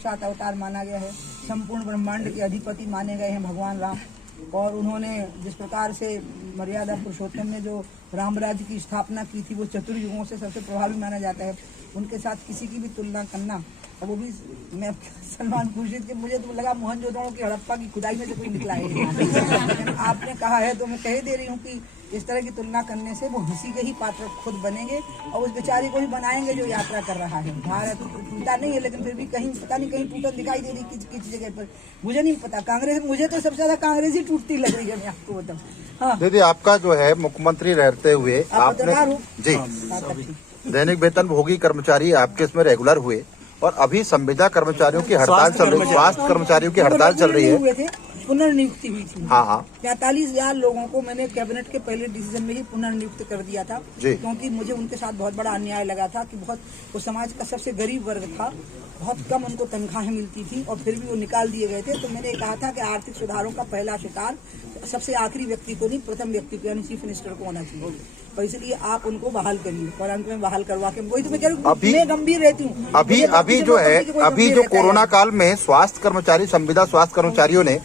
सात अवतार माना गया है, संपूर्ण ब्रह्मांड के अधिपति माने गए हैं भगवान राम। और उन्होंने जिस प्रकार से मर्यादा पुरुषोत्तम ने जो राम राज्य की स्थापना की थी, वो चतुर्युगों से सबसे प्रभावी माना जाता है। उनके साथ किसी की भी तुलना करना, और वो भी मैं सलमान खुर्शीद के, मुझे तो लगा मोहनजोदड़ो की हड़प्पा की खुदाई में से कोई निकला है। आपने कहा है तो मैं कह दे रही हूँ कि इस तरह की तुलना करने से वो हंसी के ही पात्र खुद बनेंगे और उस बेचारे को भी बनाएंगे जो यात्रा कर रहा है। भारत टूटा नहीं है, लेकिन फिर भी कहीं पता नहीं कहीं टूटा दिखाई दे रही किस जगह पर, मुझे नहीं पता। कांग्रेस, मुझे तो सबसे ज्यादा कांग्रेस ही टूटती लग रही है, मैं आपको बताऊँ। हाँ दीदी, आपका जो है मुख्यमंत्री रहते हुए आपने जी दैनिक वेतनभोगी कर्मचारी आपके इसमें रेगुलर हुए, और अभी संविदा कर्मचारियों की हड़ताल चल रही है, स्वास्थ्य कर्मचारियों की हड़ताल चल रही है, पुनर्नियुक्ति हुई थी। हाँ 45,000 लोगों को मैंने कैबिनेट के पहले डिसीजन में ही पुनर्नियुक्त कर दिया था, क्योंकि मुझे उनके साथ बहुत बड़ा अन्याय लगा था कि बहुत, वो समाज का सबसे गरीब वर्ग था, बहुत कम उनको तनख्वाहें मिलती थी और फिर भी वो निकाल दिए गए थे। तो मैंने कहा था कि आर्थिक सुधारों का पहला शिकार सबसे आखिरी व्यक्ति को नहीं, प्रथम व्यक्ति को यानी चीफ मिनिस्टर को होना चाहिए। तो इसलिए आप उनको बहाल करिए और अंत में बहाल करवा के, वही तो मैं कह रही हूँ, मैं गंभीर रहती हूँ। अभी जो है, अभी जो कोरोना काल में स्वास्थ्य कर्मचारी, संविदा स्वास्थ्य कर्मचारियों ने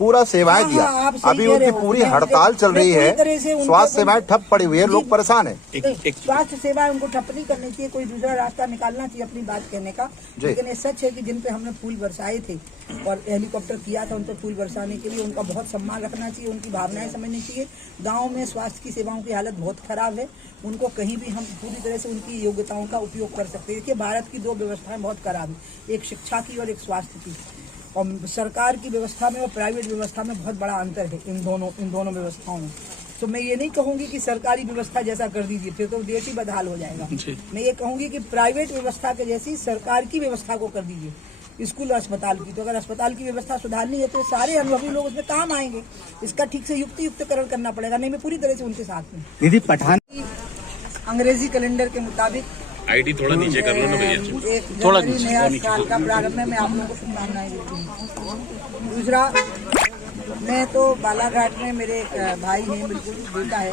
पूरा सेवाएं दिया, अभी उनकी पूरी हड़ताल चल रही है, स्वास्थ्य सेवाएं ठप पड़ी हुई है, लोग परेशान हैं। स्वास्थ्य सेवाएं उनको ठप नहीं करनी चाहिए, कोई दूसरा रास्ता निकालना चाहिए अपनी बात कहने का। लेकिन ये सच है कि जिन पे हमने फूल बरसाए थे और हेलीकॉप्टर किया था, उन पर फूल बरसाने के लिए उनका बहुत सम्मान रखना चाहिए, उनकी भावनाएं समझनी चाहिए। गाँव में स्वास्थ्य की सेवाओं की हालत बहुत खराब है, उनको कहीं भी हम पूरी तरह से उनकी योग्यताओं का उपयोग कर सकते हैं। देखिए, भारत की दो व्यवस्थाएं बहुत खराब है, एक शिक्षा की और एक स्वास्थ्य की। और सरकार की व्यवस्था में और प्राइवेट व्यवस्था में बहुत बड़ा अंतर है इन दोनों व्यवस्थाओं में। तो मैं ये नहीं कहूंगी कि सरकारी व्यवस्था जैसा कर दीजिए, फिर तो देश ही बदहाल हो जाएगा। मैं ये कहूंगी कि प्राइवेट व्यवस्था के जैसी सरकार की व्यवस्था को कर दीजिए, स्कूल और अस्पताल की। तो अगर अस्पताल की व्यवस्था सुधारनी है तो सारे अनुभवी लोग उसमें काम आएंगे। इसका ठीक से युक्तियुक्तकरण करना पड़ेगा, नहीं मैं पूरी तरह से उनके साथ में। दीदी, पठान अंग्रेजी कैलेंडर के मुताबिक आईडी थोड़ा नीचे कर लो ना भैया, थोड़ा नया साल का प्रारंभ में मैं आप लोगों को शुभकामनाएं देती हूँ। दूसरा, मैं तो बालाघाट में मेरे एक भाई है, बिल्कुल बेटा है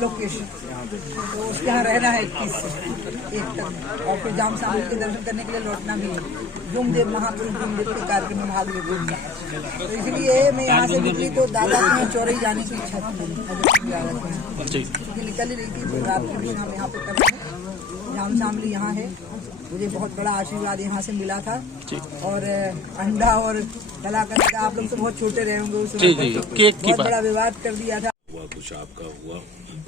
लोकेश, तो उसके यहाँ रहना है 21 से 1 तक, और फिर जाम सामने के दर्शन करने के लिए लौटना भी है। जुमदेव महापुरुष जुमदेव के कार्यक्रम में भाग लेते हैं, तो इसलिए मैं यहाँ से निकली तो दादा के यहाँ चौरई जाने की इच्छा थी मेरी, निकल ही रही थी। तो रात के दिन हम यहाँ पे कर रहे हैं, जाम शामली यहाँ है, मुझे बहुत बड़ा आशीर्वाद यहाँ से मिला था। और अंडा और कलाकंद का, आप लोग तो बहुत छोटे रहे होंगे उस वक्त, बहुत बड़ा विवाद कर दिया था। हुआ कुछ आपका हुआ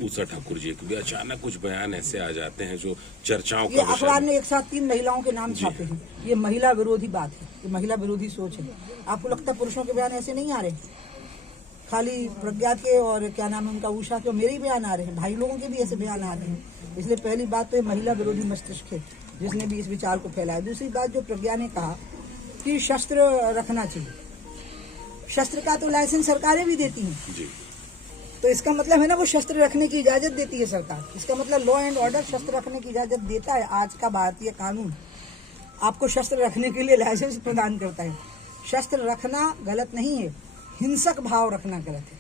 ऊषा ठाकुर जी के भी अचानक कुछ बयान ऐसे आ जाते हैं जो चर्चाओं का, अखबार ने एक साथ 3 महिलाओं के नाम छापे हैं। ये महिला विरोधी बात है, ये महिला विरोधी सोच है। आपको लगता है पुरुषों के बयान ऐसे नहीं आ रहे? खाली प्रज्ञा के और क्या नाम है उनका, उषा के, और मेरे ही बयान आ रहे हैं, भाई लोगों के भी ऐसे बयान आ रहे हैं। इसलिए पहली बात तो ये महिला विरोधी मस्तिष्क है जिसने भी इस विचार को फैलाया। दूसरी बात, जो प्रज्ञा ने कहा कि शस्त्र रखना चाहिए, शस्त्र का तो लाइसेंस सरकारें भी देती हैं जी। तो इसका मतलब है ना, वो शस्त्र रखने की इजाजत देती है सरकार। इसका मतलब लॉ एंड ऑर्डर शस्त्र रखने की इजाजत देता है। आज का भारतीय कानून आपको शस्त्र रखने के लिए लाइसेंस प्रदान करता है। शस्त्र रखना गलत नहीं है, हिंसक भाव रखना गलत है।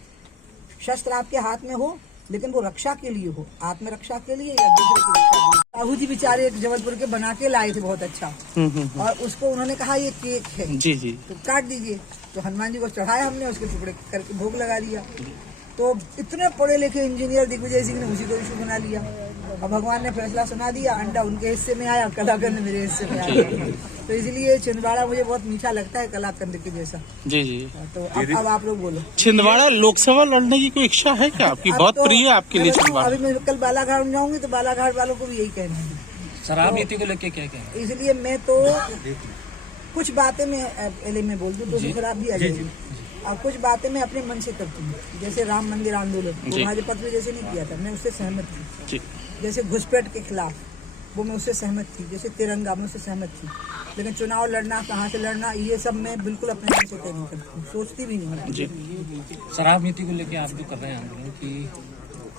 शस्त्र आपके हाथ में हो, लेकिन वो रक्षा के लिए हो, आत्मरक्षा के लिए या दूसरे की रक्षा के लिए। साहू जी बेचारे एक जबलपुर के बना के लाए थे बहुत अच्छा, और उसको उन्होंने कहा ये केक है जी, तो काट दीजिए। तो हनुमान जी को चढ़ाया हमने, उसके टुकड़े करके भोग लगा दिया। तो इतने पढ़े लिखे इंजीनियर दिग्विजय सिंह ने उसी को इशू बना लिया, और भगवान ने फैसला सुना दिया, अंडा उनके हिस्से में आया, कलाकंद मेरे हिस्से में आया। तो इसलिए छिंदवाड़ा मुझे बहुत मीठा लगता है, कलाकंद के जैसा। जी। तो अब आप लोग बोलो, छिंदवाड़ा लोकसभा लड़ने की कोई इच्छा है क्या आपकी? बहुत प्रिय है आपके लिए छिंदवाड़ा। अभी मैं कल बालाघाट जाऊंगी तो बालाघाट वालों को भी यही कहना है। शराब नीति को लेके क्या कहना? इसलिए मैं तो कुछ बातें मैं बोल दूं तो शराब भी आ जाएगी, और कुछ बातें मैं अपने मन से करती हूँ। जैसे राम मंदिर आंदोलन, वो भाजपा ने जैसे नहीं किया था, मैं उससे सहमत थी। जैसे घुसपैठ के खिलाफ, वो मैं उससे सहमत थी। जैसे तिरंगा, मैं उससे सहमत थी। लेकिन चुनाव लड़ना, कहाँ से लड़ना, ये सब मैं बिल्कुल अपने मन से तय नहीं करती हूँ, सोचती भी नहीं। शराब नीति को लेकर आप जो कर रहे हैं आंदोलन की,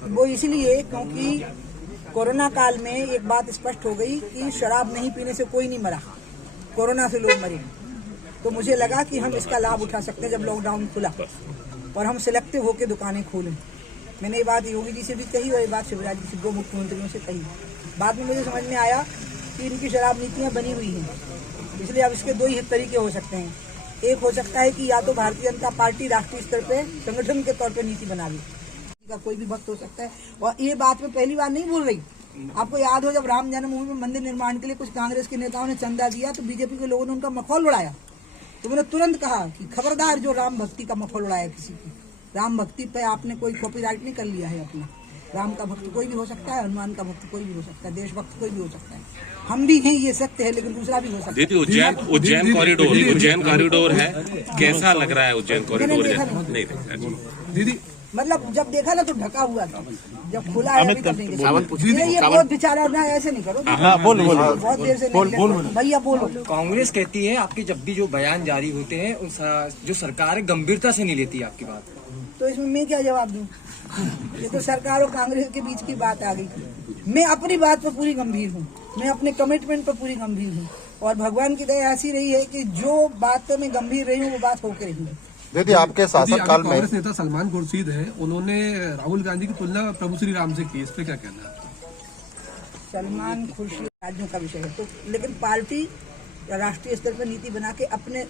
वो इसलिए क्योंकि कोरोना काल में एक बात स्पष्ट हो गई कि शराब नहीं पीने से कोई नहीं मरा, कोरोना से लोग मरे। तो मुझे लगा कि हम इसका लाभ उठा सकते हैं जब लॉकडाउन खुला, और हम सिलेक्टिव होकर दुकानें खोलें। मैंने ये बात योगी जी से भी कही और ये बात शिवराज जी से, 2 मुख्यमंत्रियों से कही। बाद में मुझे समझ में आया कि इनकी शराब नीतियाँ बनी हुई हैं, इसलिए अब इसके दो ही तरीके हो सकते हैं। एक हो सकता है कि या तो भारतीय जनता पार्टी राष्ट्रीय स्तर पे संगठन के तौर पे नीति बना ली, का कोई भी वक्त हो सकता है। और ये बात मैं पहली बार नहीं बोल रही, आपको याद हो जब राम जन्मभूमि में मंदिर निर्माण के लिए कुछ कांग्रेस के नेताओं ने चंदा दिया तो बीजेपी के लोगों ने उनका मखौल उड़ाया, तो मैंने तुरंत कहा कि खबरदार जो राम भक्ति का मखौल उड़ाया किसी की, राम भक्ति पे आपने कोई कॉपीराइट नहीं कर लिया है अपना। राम का भक्त कोई भी हो सकता है, हनुमान का भक्त कोई भी हो सकता है, देशभक्त कोई भी हो सकता है, हम भी हैं ये सत्य है, लेकिन दूसरा भी हो सकता है। दीदी उज्जैन कॉरिडोर है, कैसा लग रहा है उज्जैन कॉरिडोर? नहीं देखा दीदी, मतलब जब देखा ना तो ढका हुआ था, जब खुला है अभी तक नहीं देखा। ये बहुत बेचारा ना, ऐसे नहीं करो, बहुत देर से भैया बोलो। कांग्रेस कहती है आपके जब भी जो बयान जारी होते हैं जो सरकार गंभीरता से नहीं लेती आपकी बात, तो इसमें मैं क्या जवाब दूं? ये तो सरकार और कांग्रेस के बीच की बात आ गई। मैं अपनी बात पर पूरी गंभीर हूँ, मैं अपने कमिटमेंट पर पूरी गंभीर हूँ, और भगवान की दया ऐसी रही है कि जो बात पे मैं गंभीर रही हूँ वो बात होकर रही है। दीदी आपके शासनकाल में कांग्रेस नेता सलमान खुर्शीद है, उन्होंने राहुल गांधी की तुलना प्रभु श्री राम से की, इस पे क्या कहना है? सलमान खुर्शीद राज्यों का विषय है, तो लेकिन पार्टी राष्ट्रीय स्तर पर नीति बना के अपने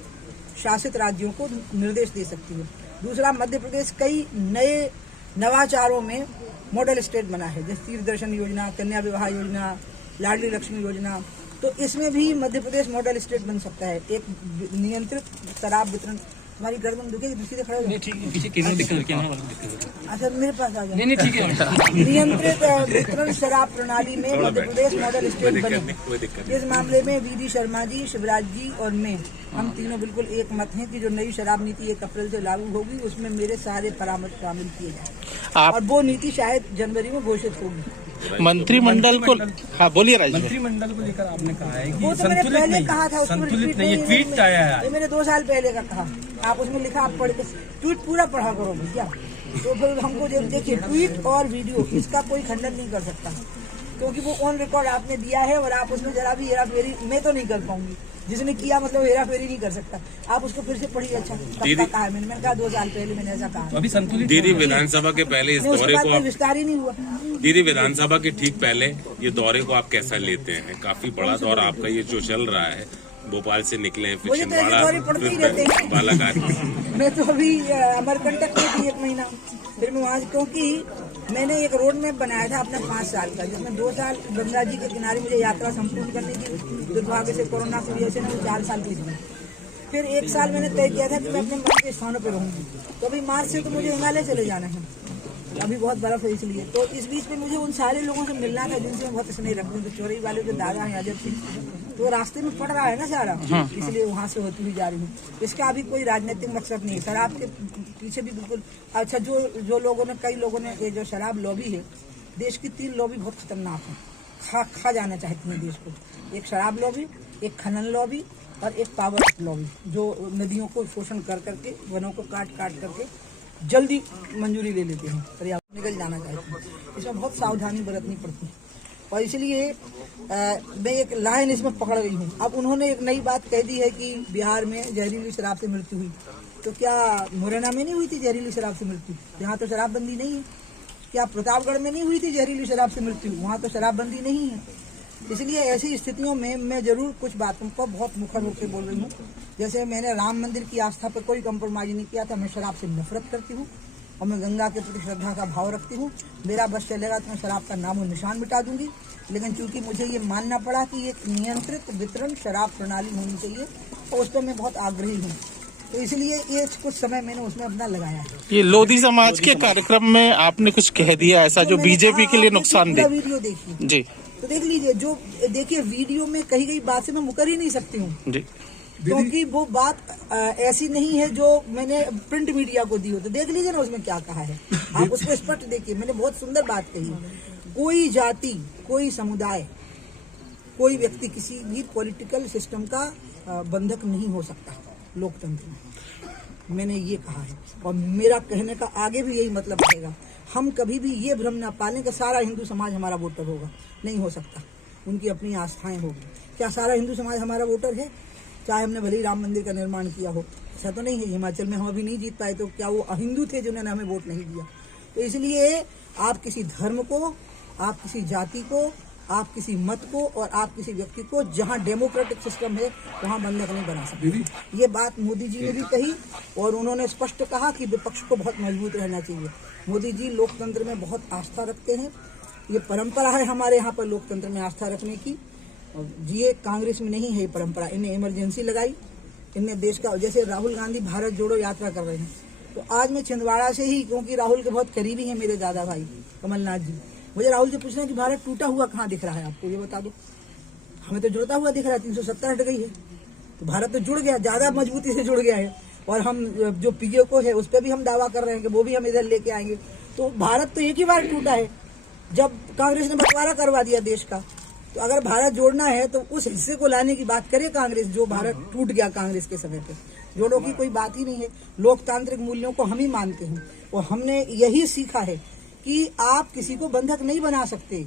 शासित राज्यों को निर्देश दे सकती है। दूसरा, मध्य प्रदेश कई नए नवाचारों में मॉडल स्टेट बना है, जैसे तीर्थ दर्शन योजना, कन्या विवाह योजना, लाडली लक्ष्मी योजना, तो इसमें भी मध्य प्रदेश मॉडल स्टेट बन सकता है। एक नियंत्रित शराब वितरण, हमारी गर्दन दुखेगी, दूसरी खड़े हो अच्छा मेरे पास आ जाए। ठीक है। नियंत्रित वितरण शराब प्रणाली में मध्य प्रदेश मॉडल स्टेट बने। इस मामले में वीडी शर्मा जी, शिवराज जी और मैं, हम तीनों बिल्कुल एक मत हैं कि जो नई शराब नीति 1 अप्रैल से लागू होगी उसमें मेरे सारे परामर्श शामिल किए जाएंगे, और वो नीति शायद जनवरी में घोषित होगी। मंत्रिमंडल को, हाँ बोलिए राज। मंत्रिमंडल को लेकर आपने कहा है कि वो तो मैंने पहले कहा था, संतुलित नहीं, ये ट्वीट आया है, ये मैंने 2 साल पहले का कहा। आप उसमें लिखा, आप पढ़ के ट्वीट पूरा पढ़ा करो भैया, तो फिर हमको देखिए ट्वीट और वीडियो इसका कोई खंडन नहीं कर सकता, क्योंकि वो ऑन रिकॉर्ड आपने दिया है, और आप उसमें जरा भी हेरा फेरी मैं तो नहीं कर पाऊंगी, जिसने किया मतलब हेरा फेरी नहीं कर सकता। आप उसको फिर से पढ़िए। अच्छा कब कहा है मैंने कहा 2 साल पहले मैंने ऐसा कहा। अभी संतुलित दीदी विधानसभा के पहले इस दौरे को आप, विस्तार ही नहीं हुआ। दीदी विधानसभा के ठीक पहले ये दौरे को आप कैसा लेते हैं? काफी बड़ा दौरा आपका ये जो चल रहा है, भोपाल से निकले फिर छिंदवाड़ा, बालाघाट। मैं तो अभी अमरकंटक में थी 1 महीना, फिर मैं वहाँ, क्योंकि मैंने एक रोड मैप बनाया था अपना 5 साल का, जिसमें 2 साल गंगा जी के किनारे मुझे यात्रा संपूर्ण करने की, दुर्भाग्य से कोरोना की वजह से मैं 4 साल की थी। फिर 1 साल मैंने तय किया था कि मैं अपने मन के स्थानों पर रहूंगी, तो अभी मार्च से तो मुझे हिमालय चले जाना है, अभी बहुत बर्फ है इसलिए। तो इस बीच में मुझे उन सारे लोगों से मिलना था जिनसे मैं बहुत स्नेह रखती हूँ, तो चोरई वाले जो दादा हैं अजय सिंह, तो रास्ते में पड़ रहा है ना सारा, इसलिए वहाँ से होती हुई जा रही हूँ। इसका अभी कोई राजनीतिक मकसद नहीं है, शराब के पीछे भी बिल्कुल। अच्छा, जो लोगों ने, कई लोगों ने, ये जो शराब लॉबी है, देश की 3 लॉबी बहुत खतरनाक है, खा जाना चाहती है देश को। एक शराब लॉबी, एक खनन लॉबी और एक पावर लॉबी, जो नदियों को शोषण कर करके, वनों को काट करके जल्दी मंजूरी ले लेते हैं, पर्यावरण निकल जाना चाहते हैं। इसमें बहुत सावधानी बरतनी पड़ती है, और इसलिए मैं एक लाइन इसमें पकड़ गई हूँ। अब उन्होंने एक नई बात कह दी है कि बिहार में जहरीली शराब से मृत्यु हुई, तो क्या मुरैना में नहीं हुई थी जहरीली शराब से मृत्यु? यहाँ तो शराबबंदी नहीं है। क्या प्रतापगढ़ में नहीं हुई थी जहरीली शराब से मृत्यु? वहाँ तो शराबबंदी नहीं है। इसलिए ऐसी स्थितियों में मैं जरूर कुछ बातों को बहुत मुखर होकर बोल रही हूँ। जैसे मैंने राम मंदिर की आस्था पर कोई कंप्रोमाइज नहीं किया था। मैं शराब से नफरत करती हूँ और मैं गंगा के प्रति श्रद्धा का भाव रखती हूँ। मेरा बस चलेगा तो मैं शराब का नामो निशान मिटा दूंगी, लेकिन चूंकि मुझे ये मानना पड़ा कि एक नियंत्रित वितरण शराब प्रणाली होनी चाहिए और उस पर मैं बहुत आग्रही हूँ, तो इसलिए ये कुछ समय मैंने उसमें अपना लगाया है। ये लोधी समाज के कार्यक्रम में आपने कुछ कह दिया ऐसा जो बीजेपी के लिए नुकसानदेह। वीडियो देखिए जी, तो देख लीजिए, जो देखिए वीडियो में कही गई बात से मैं मुकर ही नहीं सकती हूँ जी, क्योंकि वो बात ऐसी नहीं है जो मैंने प्रिंट मीडिया को दी हो। तो देख लीजिए ना उसमें क्या कहा है, आप उसको स्पष्ट देखिए। मैंने बहुत सुंदर बात कही, कोई जाति, कोई समुदाय, कोई व्यक्ति किसी भी पॉलिटिकल सिस्टम का बंधक नहीं हो सकता लोकतंत्र में। मैंने ये कहा है और मेरा कहने का आगे भी यही मतलब रहेगा। हम कभी भी ये भ्रम ना पालें कि सारा हिंदू समाज हमारा वोटर होगा, नहीं हो सकता। उनकी अपनी आस्थाएं होगी। क्या सारा हिंदू समाज हमारा वोटर है? चाहे हमने भले ही राम मंदिर का निर्माण किया हो, ऐसा तो नहीं है। हिमाचल में हम अभी नहीं जीत पाए, तो क्या वो अहिंदू थे जिन्होंने हमें वोट नहीं दिया? तो इसलिए आप किसी धर्म को, आप किसी जाति को, आप किसी मत को और आप किसी व्यक्ति को जहां डेमोक्रेटिक सिस्टम है वहां बंधक नहीं बना सकते। ये बात मोदी जी ने भी कही और उन्होंने स्पष्ट कहा कि विपक्ष को बहुत मजबूत रहना चाहिए। मोदी जी लोकतंत्र में बहुत आस्था रखते हैं, ये परंपरा है हमारे यहाँ पर लोकतंत्र में आस्था रखने की। ये कांग्रेस में नहीं है ये परंपरा। इन्हें इमरजेंसी लगाई, इनने देश का, जैसे राहुल गांधी भारत जोड़ो यात्रा कर रहे हैं, तो आज मैं छिंदवाड़ा से ही, क्योंकि राहुल के बहुत करीबी हैं मेरे दादा भाई कमलनाथ जी, मुझे राहुल से पूछना कि भारत टूटा हुआ कहाँ दिख रहा है आपको, ये बता दो। हमें तो जुड़ता हुआ दिख रहा है, 370 हट गई है, तो भारत तो जुड़ गया, ज्यादा मजबूती से जुड़ गया है। और हम जो पीओ को है उस पर भी हम दावा कर रहे हैं कि वो भी हम इधर लेके आएंगे। तो भारत तो एक ही बार टूटा है जब कांग्रेस ने बंटवारा करवा दिया देश का। तो अगर भारत जोड़ना है तो उस हिस्से को लाने की बात करे कांग्रेस, जो भारत टूट गया कांग्रेस के समय पे। जोड़ों की कोई बात ही नहीं है। लोकतांत्रिक मूल्यों को हम ही मानते हैं और हमने यही सीखा है कि आप किसी को बंधक नहीं बना सकते।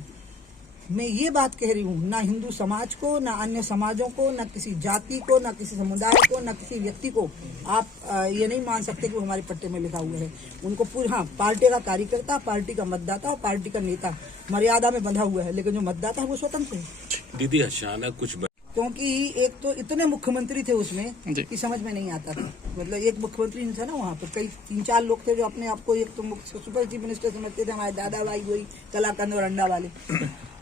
मैं ये बात कह रही हूँ, ना हिंदू समाज को, ना अन्य समाजों को, ना किसी जाति को, ना किसी समुदाय को, ना किसी व्यक्ति को आप ये नहीं मान सकते कि वो हमारे पट्टे में लिखा हुआ है। उनको पूरी, हाँ, पार्टी का कार्यकर्ता, पार्टी का मतदाता और पार्टी का नेता मर्यादा में बंधा हुआ है, लेकिन जो मतदाता है वो स्वतंत्र है। दीदी अचानक कुछ क्योंकि एक तो इतने मुख्यमंत्री थे उसमें कि समझ में नहीं आता था। मतलब एक मुख्यमंत्री नहीं था ना, वहाँ पर कई 3-4 लोग थे जो अपने आप को एक तो सुपर चीफ मिनिस्टर समझते थे, हमारे दादा भाई वही कलाकंद और अंडा वाले।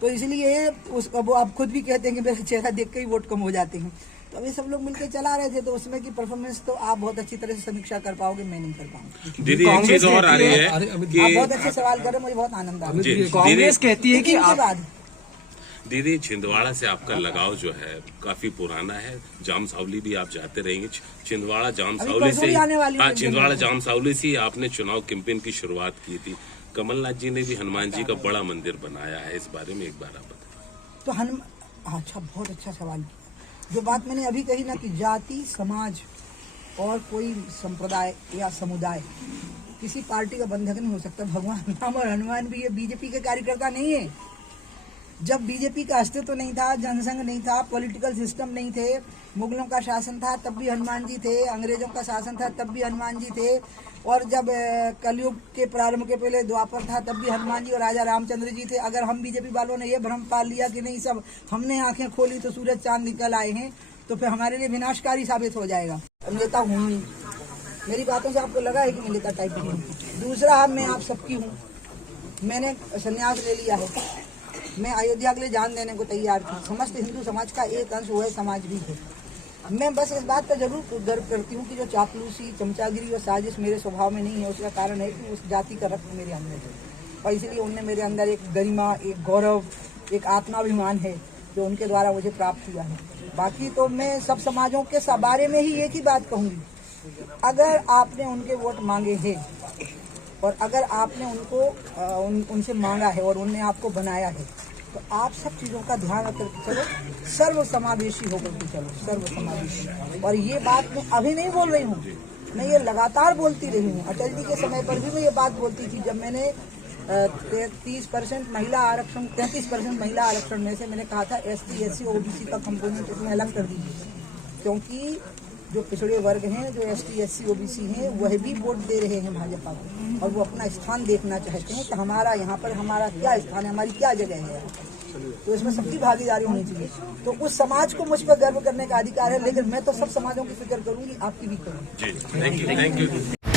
तो इसलिए वो आप खुद भी कहते हैं कि मेरा चेहरा देख के ही वोट कम हो जाते हैं। तो अभी सब लोग मिलकर चला रहे थे, तो उसमें की परफॉर्मेंस तो आप बहुत अच्छी तरह से समीक्षा कर पाओगे, मैं नहीं कर पाऊंगा। दीदी एक चीज और आ रही है कि आप बहुत अच्छे सवाल कर रहे हैं, मुझे बहुत आनंद आ रहा है। कांग्रेस कहती है कि दीदी छिंदवाड़ा से आपका लगाव जो है काफी पुराना है। जाम सावली भी आप जाते रहेंगे। छिंदवाड़ा जाम सावली से, हाँ, छिंदवाड़ा जाम सावली से आपने चुनाव कैंपेन की शुरुआत की थी। कमलनाथ जी ने भी हनुमान जी का बड़ा मंदिर बनाया है, इस बारे में एक बार आप बताएं। तो अच्छा, बहुत अच्छा सवाल किया। जो बात मैंने अभी कही ना कि जाति, समाज और कोई संप्रदाय या समुदाय किसी पार्टी का बंधक नहीं हो सकता। भगवान राम और हनुमान भी ये बीजेपी के कार्यकर्ता नहीं है। जब बीजेपी का अस्तित्व नहीं था, जनसंघ नहीं था, पॉलिटिकल सिस्टम नहीं थे, मुगलों का शासन था तब भी हनुमान जी थे, अंग्रेजों का शासन था तब भी हनुमान जी थे, और जब कलयुग के प्रारंभ के पहले द्वापर था तब भी हनुमान जी और राजा रामचंद्र जी थे। अगर हम बीजेपी वालों ने ये भ्रम पाल लिया कि नहीं सब हमने आंखें खोली तो सूरज चांद निकल आए हैं, तो फिर हमारे लिए विनाशकारी साबित हो जाएगा। नेता हूँ, मेरी बातों से आपको लगा है कि मैं नेता टाइप की हूँ। दूसरा, मैं आप सबकी हूँ। मैंने संन्यास ले लिया है, मैं अयोध्या के लिए जान देने को तैयार थी। समस्त हिंदू समाज का एक अंश वो है, समाज भी है। मैं बस इस बात पर जरूर गर्व करती हूँ कि जो चापलूसी, चमचागिरी और साजिश मेरे स्वभाव में नहीं है, उसका कारण है कि उस जाति का रक्त मेरे अंदर है और इसलिए उनने मेरे अंदर एक गरिमा, एक गौरव, एक आत्माभिमान है जो उनके द्वारा मुझे प्राप्त हुआ है। बाकी तो मैं सब समाजों के बारे में ही एक ही बात कहूँगी, अगर आपने उनके वोट मांगे हैं और अगर आपने उनको उनसे मांगा है और उनने आपको बनाया है, तो आप सब चीज़ों का ध्यान रख करके चलो, सर्व समावेशी होकर के चलो, सर्व समावेशी। और ये बात मैं अभी नहीं बोल रही हूँ, मैं ये लगातार बोलती रही हूँ। अटल जी के समय पर भी मैं ये बात बोलती थी, जब मैंने 33% महिला आरक्षण, 33% महिला आरक्षण में से मैंने कहा था ST SC OBC का कंपोनेंट इसमें अलग कर दीजिए, क्योंकि जो पिछड़े वर्ग हैं, जो ST SC OBC हैं, वह भी वोट दे रहे हैं भाजपा को और वो अपना स्थान देखना चाहते हैं कि हमारा यहाँ पर हमारा क्या स्थान है, हमारी क्या जगह है। तो इसमें सबकी भागीदारी होनी चाहिए। तो उस समाज को मुझ पर गर्व करने का अधिकार है, लेकिन मैं तो सब समाजों की फिक्र करूंगी, आपकी भी करूंगी। Thank you.